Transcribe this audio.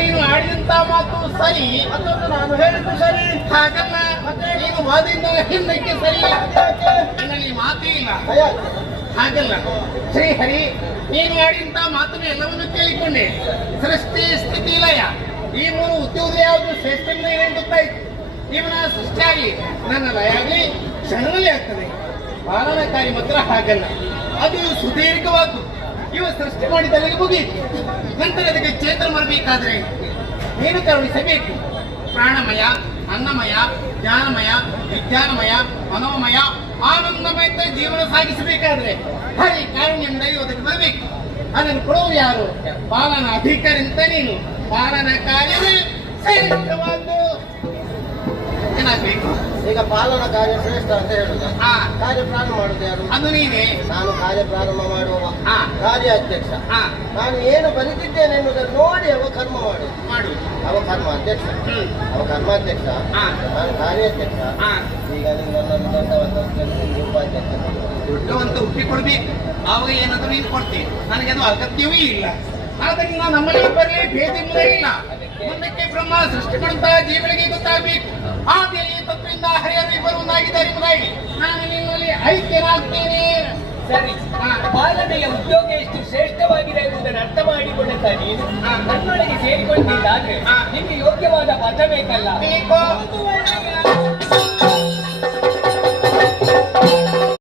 ನೀನು ಆಡಿದಂತ ಮಾತು ಸರಿ, ಅದನ್ನು ನಾನು ಹೇಳಿದ್ದು ಸರಿ. ಹಾಗಲ್ಲ, ಮತ್ತೆ ನೀನು ವಾದಿಂದ ಹಿಂದಕ್ಕೆ ಸರಿ, ನಿನ್ನಲ್ಲಿ ಮಾತೇ ಇಲ್ಲ. ಹಾಗಲ್ಲ ಶ್ರೀಹರಿ, ನೀನು ಆಡಿದಂತ ಮಾತನ್ನು ಎಲ್ಲವನ್ನೂ ಕೇಳಿಕೊಂಡೆ. ಸೃಷ್ಟಿ, ಸ್ಥಿತಿ, ಲಯ ಈ ಮೂರು ಉದ್ಯೋಗ ಯಾವುದು ಶ್ರೇಷ್ಠ ಗೊತ್ತಾಯ್ತು. ಜೀವನ ಸೃಷ್ಟಿ ಆಗ್ಲಿ, ನನ್ನ ಲಯ ಆಗ್ಲಿ ಕ್ಷಣದಲ್ಲಿ ಆಗ್ತದೆ. ಪಾಲನಕಾರಿ ಮಾತ್ರ ಹಾಗಲ್ಲ, ಅದು ಸುದೀರ್ಘವಾದ್ದು. ಇವ ಸೃಷ್ಟಿ ಮಾಡಿದಲ್ಲಿಗೆ ಮುಗಿಯಿತು. ನಂತರ ಅದಕ್ಕೆ ಚೇತನ ಬರಬೇಕಾದ್ರೆ ನೀನು ಕರುಣಿಸಬೇಕು. ಪ್ರಾಣಮಯ, ಅನ್ನಮಯ, ಜ್ಞಾನಮಯ, ವಿಜ್ಞಾನಮಯ, ಮನೋಮಯ, ಆನಂದಮಯ ಜೀವನ ಸಾಗಿಸಬೇಕಾದ್ರೆ ಹರಿ ಕಾರುಣ್ಯದಿಂದ ಅದಕ್ಕೆ ಬರಬೇಕು. ಅದನ್ನು ಕೊಡುವ ಯಾರು? ಪಾಲನ ಅಧಿಕಾರಿ ಅಂತ ನೀನು. ಪಾಲನ ಕಾರ್ಯವೇ ಶ್ರೇಷ್ಠವಾದ್ದು. ಏನಾಗಬೇಕು? ಈಗ ಪಾಲನ ಕಾರ್ಯ ಶ್ರೇಷ್ಠ ಅಂತ ಹೇಳುದು. ಕಾರ್ಯ ಪ್ರಾರಂಭ ಮಾಡುದು ಯಾರು? ಅದು ನೀನೇ. ನಾನು ಕಾರ್ಯ ಪ್ರಾರಂಭ ಮಾಡುವ ಕಾರ್ಯ ಅಧ್ಯಕ್ಷ. ನಾನು ಏನು ಬರೆದಿದ್ದೇನೆ ಎನ್ನುವುದನ್ನು ನೋಡಿ ಅವ ಕರ್ಮ ಮಾಡು. ಅವ ಕರ್ಮ ಅಧ್ಯಕ್ಷ, ಅವ ಕರ್ಮಾಧ್ಯಕ್ಷ, ನಾನು ಕಾರ್ಯಾಧ್ಯಕ್ಷ. ಈಗ ನನ್ನನ್ನು ದೊಡ್ಡವಂತ ಉಪಾಧ್ಯಕ್ಷ. ದೊಡ್ಡವಂತ ಒಪ್ಪಿಕೊಡ್ಬೇಕು. ಆವಾಗ ಏನಾದರೂ ನೀನು ಕೊಡ್ತೀನಿ. ನನಗೆ ಅದು ಅಗತ್ಯವೇ ಇಲ್ಲ. ಆದ್ದರಿಂದ ನಮ್ಮಲ್ಲಿ ಬರಲಿ ಭೇದಿ ಇಲ್ಲ. ಮುಂದಕ್ಕೆ ಬ್ರಹ್ಮ ಸೃಷ್ಟಿ ಮಾಡುವಂತಹ ಜೀವಗಳಿಗೆ ಗೊತ್ತಾಗಬೇಕು. ಆದಿಯಲ್ಲಿ ತತ್ವದಿಂದ ಹರಿಹರ ಇಬ್ಬರು ಒಂದಾಗಿದ್ದಾರೆ ಎಂಬುದಾಗಿ ನಾನು ನಿಮ್ಮಲ್ಲಿ ಐಕ್ಯನಾಗ್ತೇನೆ. ಸರಿ, ಪಾಲನೆಯ ಉದ್ಯೋಗ ಎಷ್ಟು ಶ್ರೇಷ್ಠವಾಗಿದೆ ಎಂಬುದನ್ನು ಅರ್ಥ ಮಾಡಿಕೊಂಡ ನೀನು ನನ್ನೊಳಗೆ ಸೇರಿಕೊಂಡಿದ್ದಾದ್ರೆ ನಿಮಗೆ ಯೋಗ್ಯವಾದ ಪಥ ಬೇಕಲ್ಲ.